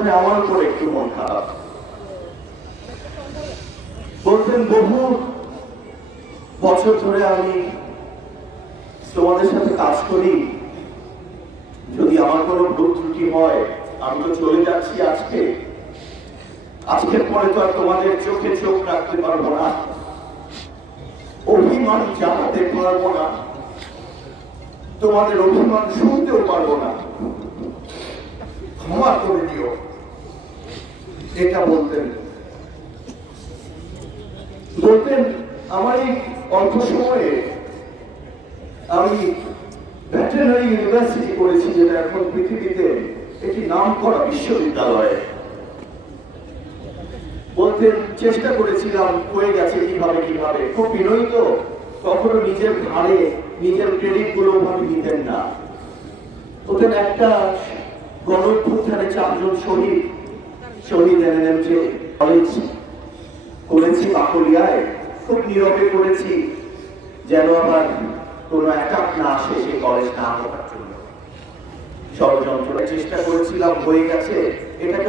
করে আমার উপর একটু মন খারাপ। বলতেন বহু বছর ধরে আমি তোমাদের সাথে কাজ করি, যদি আমার কোনো ভুল ত্রুটি হয় আমি তো চলে যাচ্ছি আজকের পরে তো আর তোমাদের চোখে চোখ রাখতে পারবো না, অভিমান জানাতে পারবো না, তোমাদের অভিমান শুনতেও পারবো না, ক্ষমা করে দিও, এটা বলতেন। আমার এই অল্প সময়ে আমি ভেটেরিনারি ইউনিভার্সিটি করেছি, যেটা এখন পৃথিবীতে একটি নাম করা বিশ্ববিদ্যালয়। বলতেন চেষ্টা করেছিলাম, হয়ে গেছে কিভাবে, খুব বিনয়িত, কখনো নিজের ঘাড়ে নিজের ক্রেডিট গুলো ভাবে নিতেন না। বলতেন একটা গণঅভ্যুত্থানে 4 জন শহীদ এনএমজে কলেজ করেছি বাকলিয়ায়, খুব নীরবে করেছি, যেন আবার কোনো অ্যাটাক না আসে সেই কলেজ না হওয়ার জন্য। ষড়যন্ত্রের চেষ্টা করেছিলাম, হয়ে গেছে, এটাকে